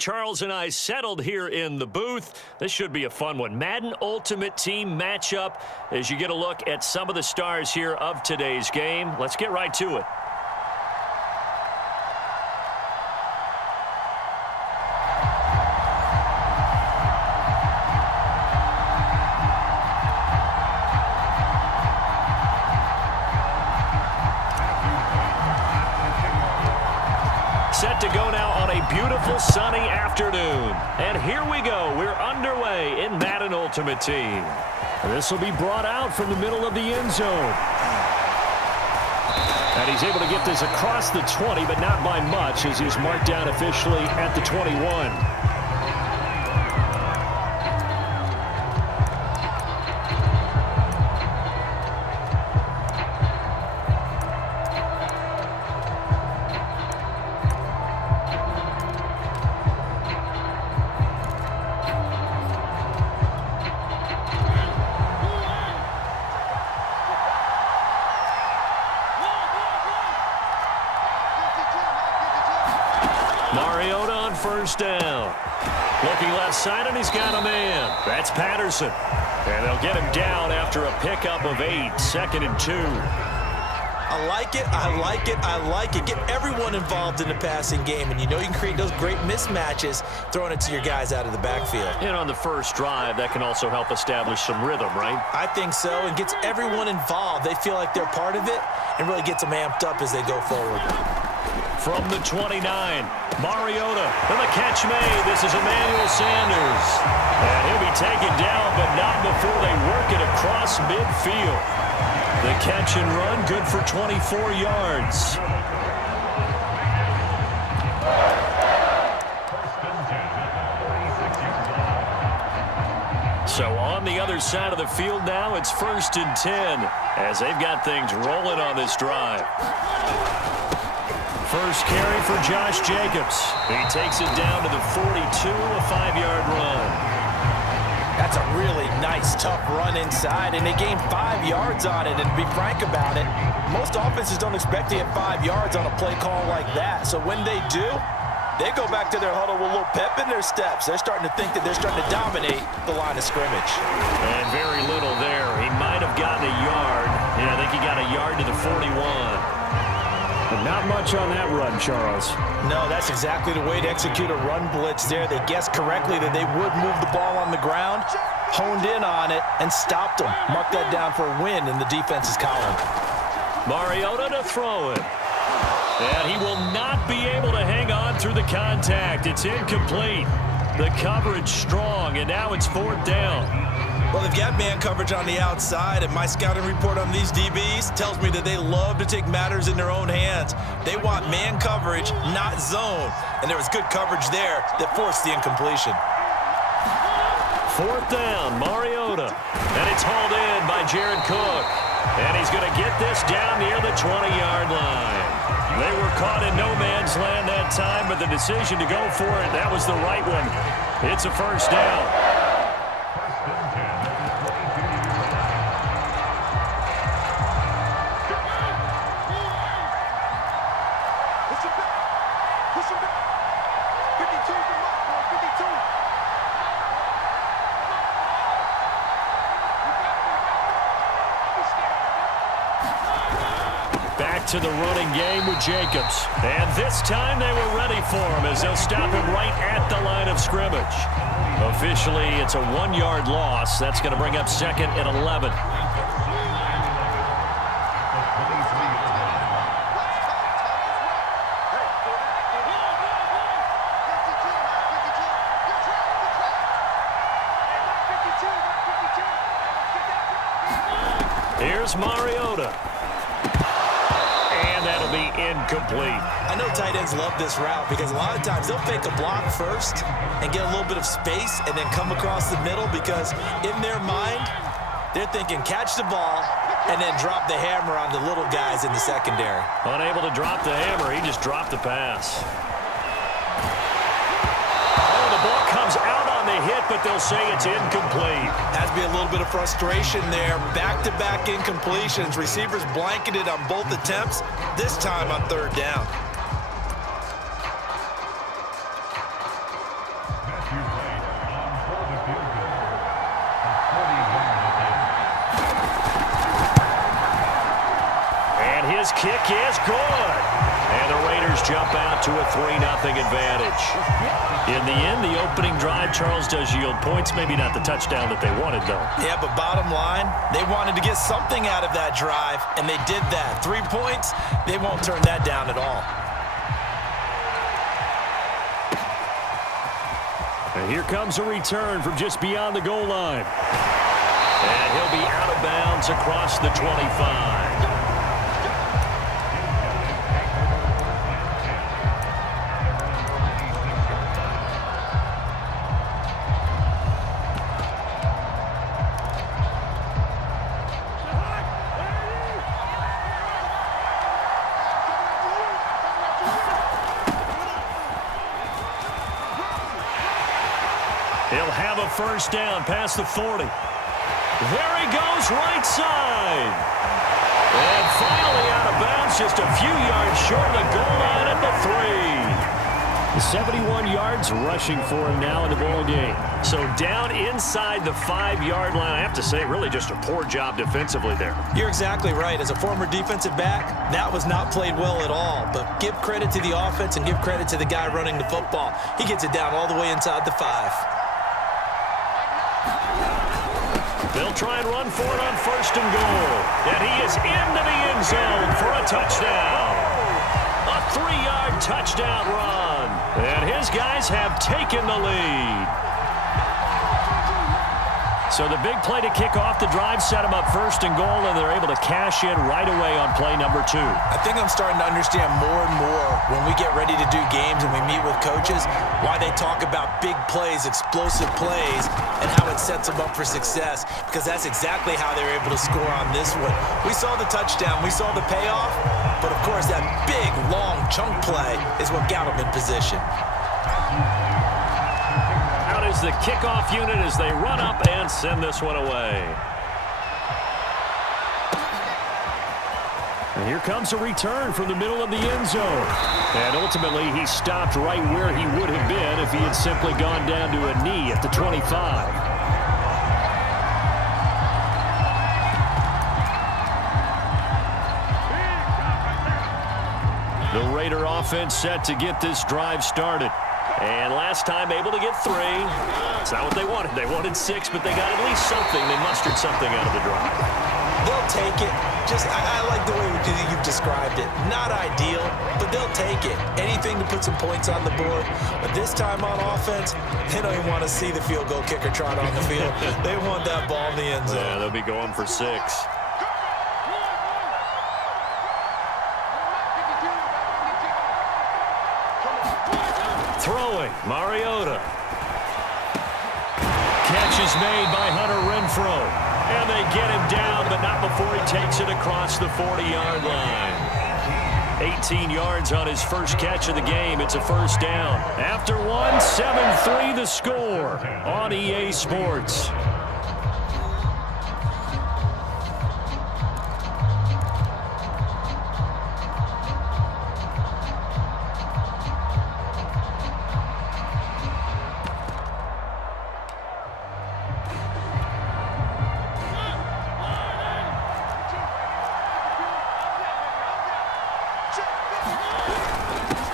Charles and I settled here in the booth. This should be a fun one. Madden Ultimate Team matchup as you get a look at some of the stars here of today's game. Let's get right to it. Set to go now on a beautiful sunny afternoon. And here we go. We're underway in Madden Ultimate Team. This will be brought out from the middle of the end zone. And he's able to get this across the 20, but not by much as he's marked down officially at the 21. Mariota on first down. Looking left side, and he's got a man. That's Patterson. And they'll get him down after a pickup of 8, 2nd and 2. I like it, I like it, I like it. Get everyone involved in the passing game, and you know you can create those great mismatches throwing it to your guys out of the backfield. And on the first drive, that can also help establish some rhythm, right? I think so, and gets everyone involved. They feel like they're part of it and really gets them amped up as they go forward. From the 29, Mariota, and the catch made. This is Emmanuel Sanders. And he'll be taken down, but not before they work it across midfield. The catch and run, good for 24 yards. So on the other side of the field now, it's 1st and 10 as they've got things rolling on this drive. First carry for Josh Jacobs. He takes it down to the 42, a 5-yard run. That's a really nice, tough run inside, and they gained 5 yards on it. And to be frank about it, most offenses don't expect to get 5 yards on a play call like that. So when they do, they go back to their huddle with a little pep in their steps. They're starting to think that they're starting to dominate the line of scrimmage. And very little there. He might have gotten a yard. Yeah, I think he got a yard to the 41. But not much on that run, Charles. No, that's exactly the way to execute a run blitz there. They guessed correctly that they would move the ball on the ground, honed in on it, and stopped them. Mark that down for a win in the defense's column. Mariota to throw it. And he will not be able to hang on through the contact. It's incomplete. The coverage strong, and now it's 4th down. Well, they've got man coverage on the outside, and my scouting report on these DBs tells me that they love to take matters in their own hands. They want man coverage, not zone. And there was good coverage there that forced the incompletion. 4th down, Mariota. And it's hauled in by Jared Cook. And he's going to get this down near the 20-yard line. They were caught in no man's land that time, but the decision to go for it, that was the right one. It's a 1st down. Back to the running game with Jacobs. And this time they were ready for him as they'll stop him right at the line of scrimmage. Officially, it's a 1-yard loss. That's going to bring up 2nd and 11. Here's Mariota. And that'll be incomplete. I know tight ends love this route because a lot of times they'll fake a block first and get a little bit of space and then come across the middle because in their mind, they're thinking catch the ball and then drop the hammer on the little guys in the secondary. Unable to drop the hammer, he just dropped the pass. Comes out on the hit, but they'll say it's incomplete. Has to be a little bit of frustration there. Back-to-back incompletions. Receivers blanketed on both attempts, this time on 3rd down. kick is good. And the Raiders jump out to a 3-0 advantage. In the end, the opening drive, Charles, does yield points. Maybe not the touchdown that they wanted, though. Yeah, but bottom line, they wanted to get something out of that drive, and they did that. 3 points, they won't turn that down at all. And here comes a return from just beyond the goal line. And he'll be out of bounds across the 25. He'll have a first down past the 40. There he goes, right side. And finally out of bounds, just a few yards short of the goal line at the 3. 71 yards rushing for him now in the ball game. So down inside the 5-yard line. I have to say, really just a poor job defensively there. You're exactly right. As a former defensive back, that was not played well at all. But give credit to the offense and give credit to the guy running the football. He gets it down all the way inside the 5. They'll try and run for it on 1st and goal. And he is into the end zone for a touchdown. A 3-yard touchdown run. And his guys have taken the lead. So the big play to kick off the drive set them up 1st and goal, and they're able to cash in right away on play number 2. I think I'm starting to understand more and more when we get ready to do games and we meet with coaches why they talk about big plays, explosive plays, and how it sets them up for success, because that's exactly how they were able to score on this one. We saw the touchdown. We saw the payoff. But, of course, that big, long chunk play is what got them in position. Out is the kickoff unit as they run up and send this one away. And here comes a return from the middle of the end zone. And ultimately, he stopped right where he would have been if he had simply gone down to a knee at the 25. The Raider offense set to get this drive started. And last time able to get 3. It's not what they wanted. They wanted 6, but they got at least something. They mustered something out of the drive. They'll take it. I like the way you've described it. Not ideal, but they'll take it. Anything to put some points on the board. But this time on offense, they don't even want to see the field goal kicker trot on the field. They want that ball in the end zone. Yeah, they'll be going for 6. Throwing, Mariota. Catch is made by Hunter Renfrow. And they get him down, but not before he takes it across the 40-yard line. 18 yards on his first catch of the game. It's a first down. After one, 7-3 the score on EA Sports.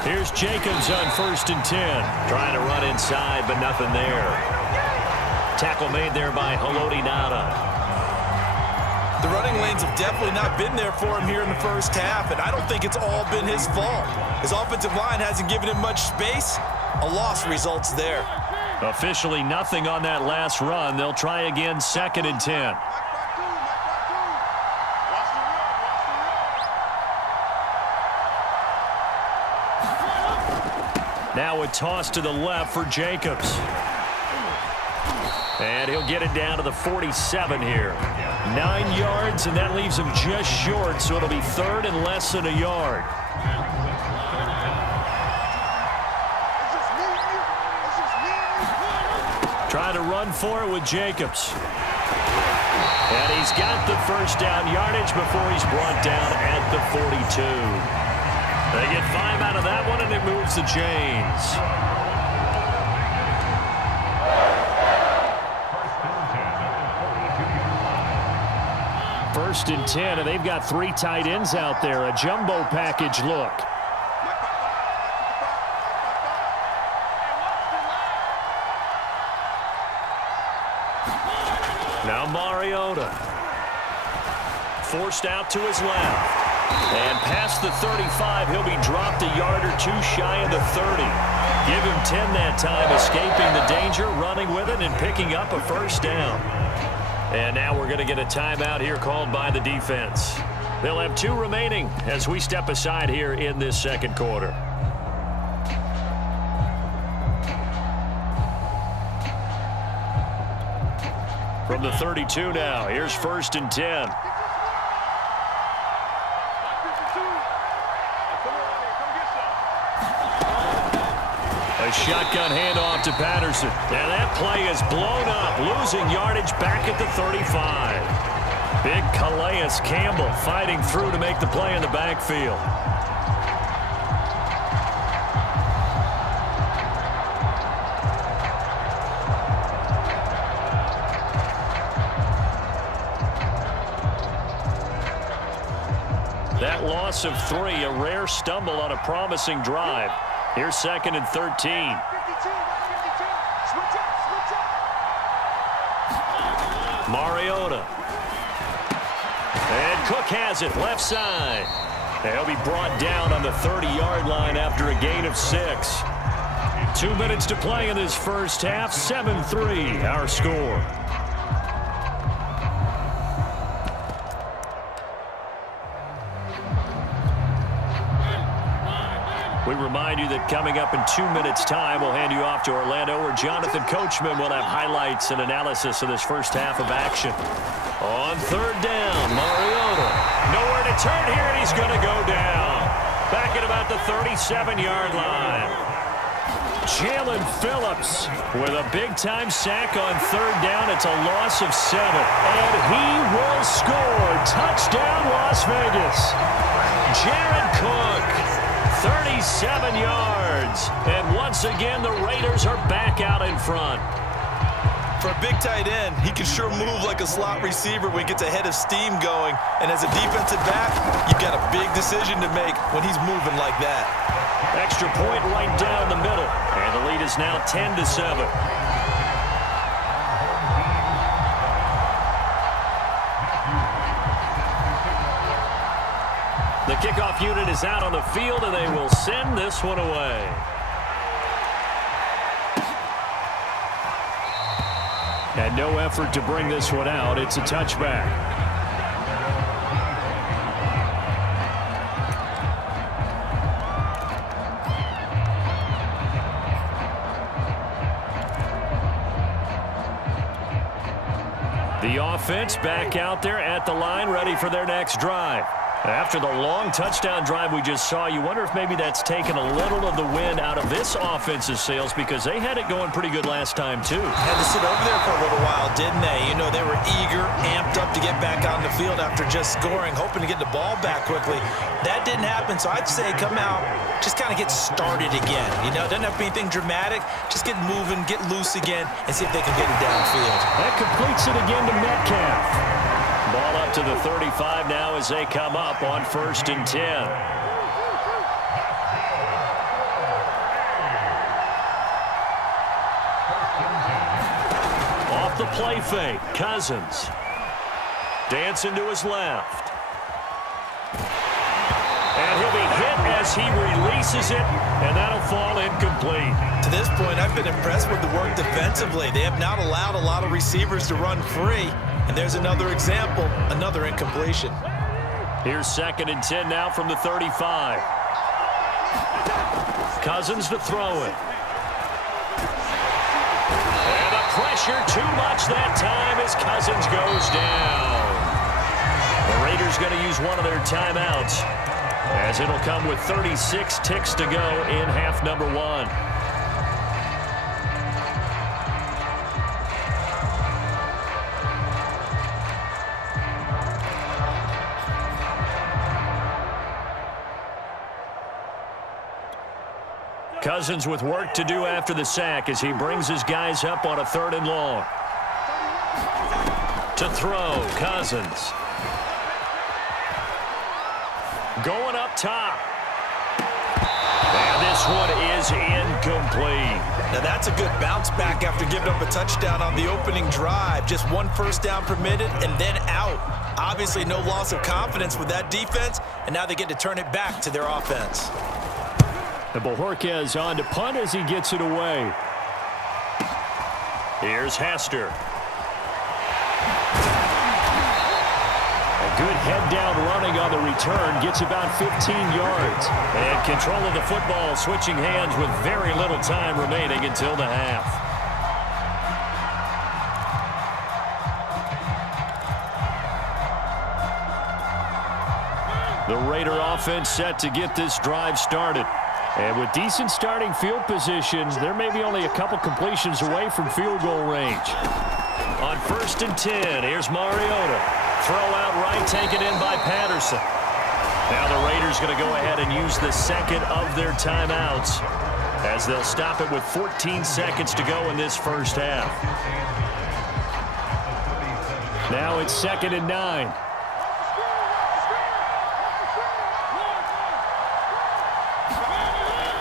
Here's Jacobs on 1st and 10. Trying to run inside, but nothing there. Tackle made there by Haloti Ngata. The running lanes have definitely not been there for him here in the first half, and I don't think it's all been his fault. His offensive line hasn't given him much space. A loss results there. Officially nothing on that last run. They'll try again 2nd and 10. Now a toss to the left for Jacobs. And he'll get it down to the 47 here. 9 yards, and that leaves him just short, so it'll be 3rd and less than a yard. Trying to run for it with Jacobs. And he's got the first down yardage before he's brought down at the 42. They get 5 out of that one, and it moves the chains. first and 10, and they've got 3 tight ends out there. A jumbo package look. Now Mariota. Forced out to his left. And past the 35, he'll be dropped a yard or 2 shy of the 30. Give him 10 that time, escaping the danger, running with it, and picking up a first down. And now we're going to get a timeout here called by the defense. They'll have 2 remaining as we step aside here in this second quarter. From the 32 now, here's first and 10. A shotgun handoff to Patterson. And that play is blown up, losing yardage back at the 35. Big Calais Campbell fighting through to make the play in the backfield. That loss of 3, a rare stumble on a promising drive. Here's second and 13. Mariota. And Cook has it left side. They'll be brought down on the 30-yard line after a gain of 6. 2 minutes to play in this first half. 7-3 our score. We remind you that coming up in 2 minutes' time, we'll hand you off to Orlando, where Jonathan Coachman will have highlights and analysis of this first half of action. On third down, Mariota. Nowhere to turn here, and he's going to go down. Back at about the 37-yard line. Jalen Phillips with a big-time sack on third down. It's a loss of 7. And he will score. Touchdown, Las Vegas. Jared Cook. 37 yards. And once again, the Raiders are back out in front. For a big tight end, he can sure move like a slot receiver when he gets a head of steam going. And as a defensive back, you've got a big decision to make when he's moving like that. Extra point right down the middle. And the lead is now 10-7. The kickoff unit is out on the field, and they will send this one away. And no effort to bring this one out. It's a touchback. The offense back out there at the line, ready for their next drive. After the long touchdown drive we just saw, you wonder if maybe that's taken a little of the wind out of this offense's sails, because they had it going pretty good last time, too. Had to sit over there for a little while, didn't they? You know, they were eager, amped up to get back on the field after just scoring, hoping to get the ball back quickly. That didn't happen, so I'd say come out, just kind of get started again. You know, it doesn't have to be anything dramatic. Just get moving, get loose again, and see if they can get it downfield. That completes it again to Metcalf. Ball up to the 35 now as they come up on first and 10. Off the play fake, Cousins. Dancing to his left. And he'll be hit as he releases it, and that'll fall incomplete. To this point, I've been impressed with the work defensively. They have not allowed a lot of receivers to run free. And there's another example, another incompletion. Here's second and 10 now from the 35. Cousins to throw it. And the pressure too much that time as Cousins goes down. The Raiders going to use one of their timeouts, as it'll come with 36 ticks to go in half number 1. Cousins with work to do after the sack as he brings his guys up on a 3rd and long. To throw, Cousins. going up top. And this one is incomplete. Now that's a good bounce back after giving up a touchdown on the opening drive. Just one first down permitted and then out. Obviously no loss of confidence with that defense, and now they get to turn it back to their offense. And Bojorquez on to punt as he gets it away. Here's Hester. A good head-down running on the return. Gets about 15 yards. And control of the football, switching hands with very little time remaining until the half. The Raider offense set to get this drive started. And with decent starting field positions, there may be only a couple completions away from field goal range. On 1st and 10, here's Mariota. Throw out right, taken in by Patterson. Now the Raiders going to go ahead and use the second of their timeouts as they'll stop it with 14 seconds to go in this first half. Now it's 2nd and 9.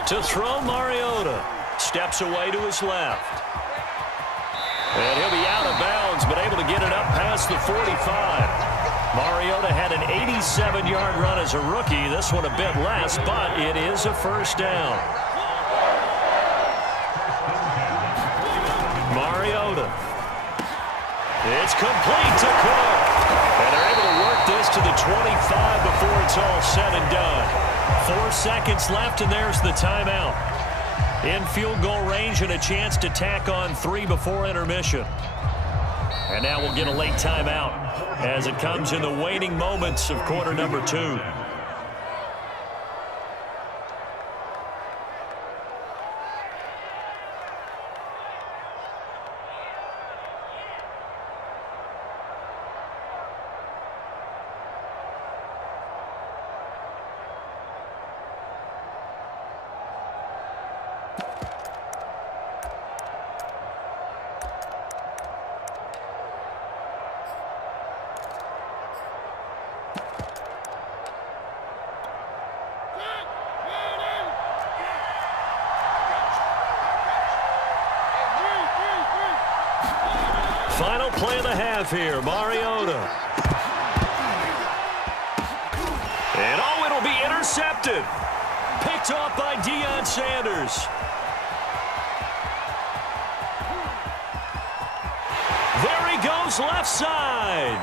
To throw, Mariota steps away to his left. And he'll be out of bounds, but able to get it up past the 45. Mariota had an 87-yard run as a rookie. This one a bit less, but it is a first down. Mariota. It's complete to Cook. And they're able to work this to the 25 before it's all said and done. 4 seconds left, and there's the timeout. In field goal range and a chance to tack on 3 before intermission. And now we'll get a late timeout as it comes in the waning moments of quarter number 2. Final play of the half here, Mariota. And it'll be intercepted. Picked off by Dion Sanders. There he goes, left side.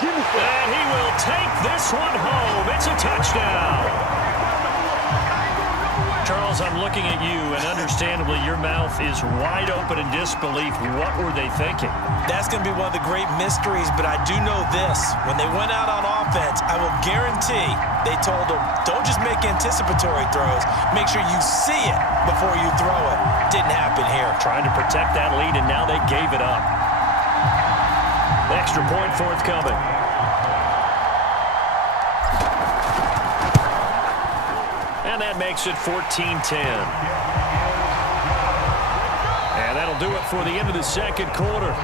And he will take this one home. It's a touchdown. Charles, I'm looking at you, and understandably, your mouth is wide open in disbelief. What were they thinking? That's going to be one of the great mysteries, but I do know this. When they went out on offense, I will guarantee they told them, don't just make anticipatory throws. Make sure you see it before you throw it. Didn't happen here. Trying to protect that lead, and now they gave it up. Extra point forthcoming. And that makes it 14-10. And that'll do it for the end of the second quarter.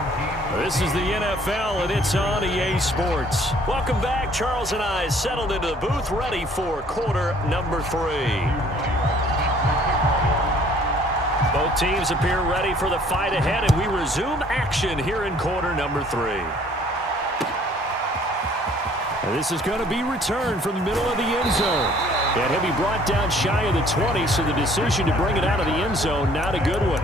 This is the NFL, and it's on EA Sports. Welcome back. Charles and I settled into the booth, ready for quarter number 3. Both teams appear ready for the fight ahead, and we resume action here in quarter number 3. And this is going to be returned from the middle of the end zone. And he'll be brought down shy of the 20, so the decision to bring it out of the end zone, not a good one.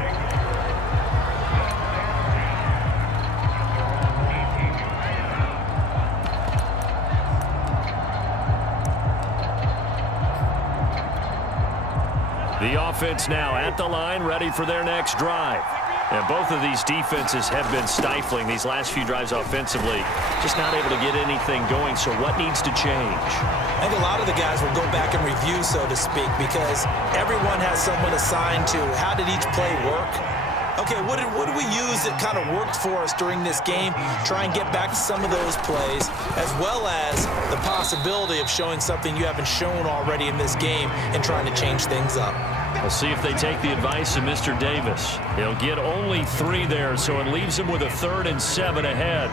The offense now at the line, ready for their next drive. And both of these defenses have been stifling these last few drives offensively. Just not able to get anything going, so what needs to change? I think a lot of the guys will go back and review, so to speak, because everyone has someone assigned to how did each play work. Okay, what did we use that kind of worked for us during this game? Try and get back to some of those plays, as well as the possibility of showing something you haven't shown already in this game and trying to change things up. We'll see if they take the advice of Mr. Davis. He'll get only 3 there, so it leaves him with a 3rd and 7 ahead.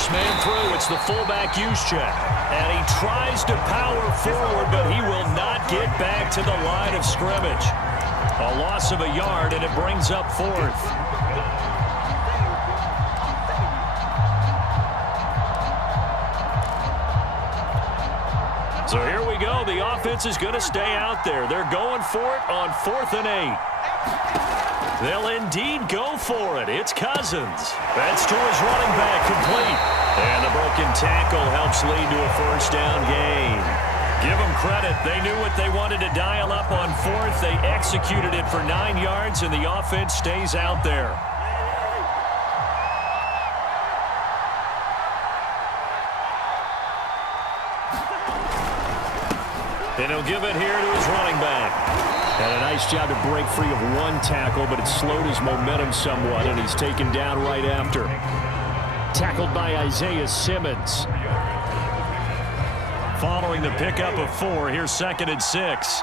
First man through, it's the fullback use check. And he tries to power forward, but he will not get back to the line of scrimmage. A loss of a yard, and it brings up fourth. So here we go. The offense is going to stay out there. They're going for it on 4th and 8. They'll indeed go for it. It's Cousins. That's to his running back, complete. And the broken tackle helps lead to a first down gain. Give them credit. They knew what they wanted to dial up on 4th. They executed it for 9 yards, and the offense stays out there. And he'll give it here to his running back. And a nice job to break free of one tackle, but it slowed his momentum somewhat, and he's taken down right after. Tackled by Isaiah Simmons. Following the pickup of 4, here's 2nd and 6.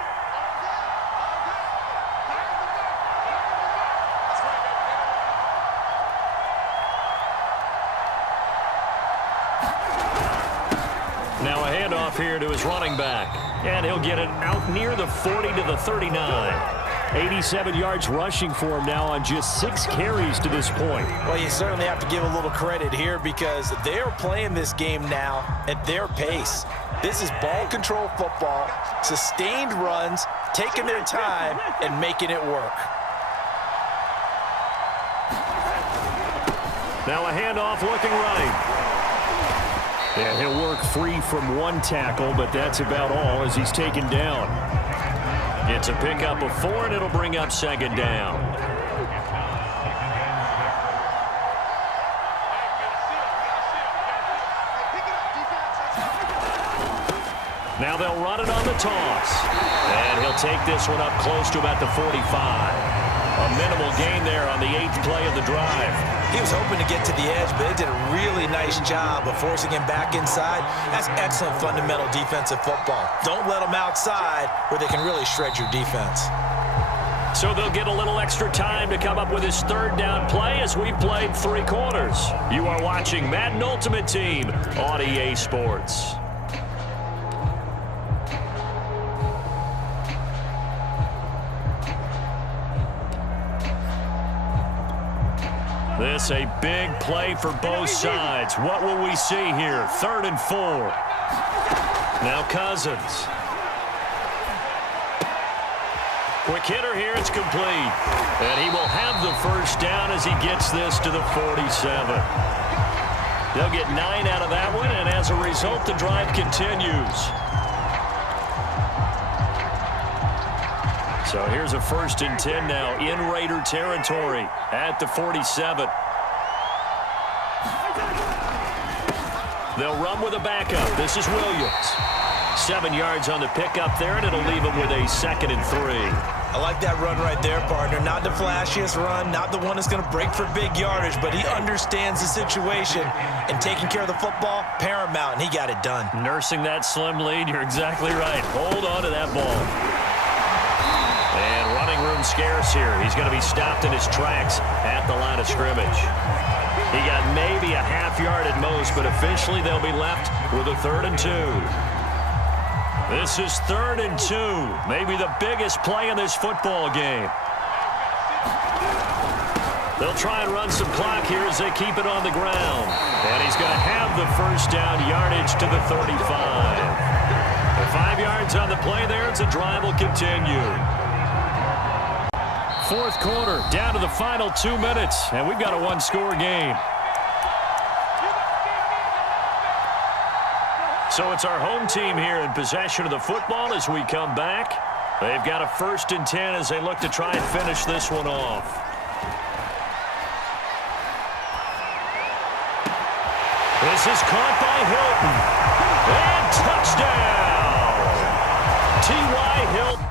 Now a handoff here to his running back. And he'll get it out near the 40 to the 39. 87 yards rushing for him now on just 6 carries to this point. Well, you certainly have to give a little credit here because they're playing this game now at their pace. This is ball control football, sustained runs, taking their time, and making it work. Now a handoff looking right. And he'll work free from one tackle, but that's about all as he's taken down. It's a pickup of 4, and it'll bring up 2nd down. Now they'll run it on the toss. And he'll take this one up close to about the 45. A minimal gain there on the 8th play of the drive. He was hoping to get to the edge, but they did a really nice job of forcing him back inside. That's excellent fundamental defensive football. Don't let them outside where they can really shred your defense. So they'll get a little extra time to come up with his 3rd down play as we played 3 quarters. You are watching Madden Ultimate Team on EA Sports. This a big play for both sides. What will we see here? 3rd and 4. Now Cousins. Quick hitter here. It's complete. And he will have the first down as he gets this to the 47. They'll get 9 out of that one, and as a result, the drive continues. So here's a 1st and 10 now in Raider territory at the 47. They'll run with a backup. This is Williams. 7 yards on the pickup there, and it'll leave him with a 2nd and 3. I like that run right there, partner. Not the flashiest run, not the one that's going to break for big yardage, but he understands the situation, and taking care of the football, paramount, and he got it done. Nursing that slim lead, you're exactly right. Hold on to that ball. And running room scarce here. He's going to be stopped in his tracks at the line of scrimmage. He got maybe a half yard at most, but officially they'll be left with a 3rd and 2. This is 3rd and 2. Maybe the biggest play in this football game. They'll try and run some clock here as they keep it on the ground. And he's going to have the first down, yardage to the 35. 5 yards on the play there as the drive will continue. 4th quarter, down to the final 2 minutes, and we've got a 1-score game. So it's our home team here in possession of the football as we come back. They've got a 1st and 10 as they look to try and finish this one off. This is caught by Hilton. And touchdown! T.Y. Hilton.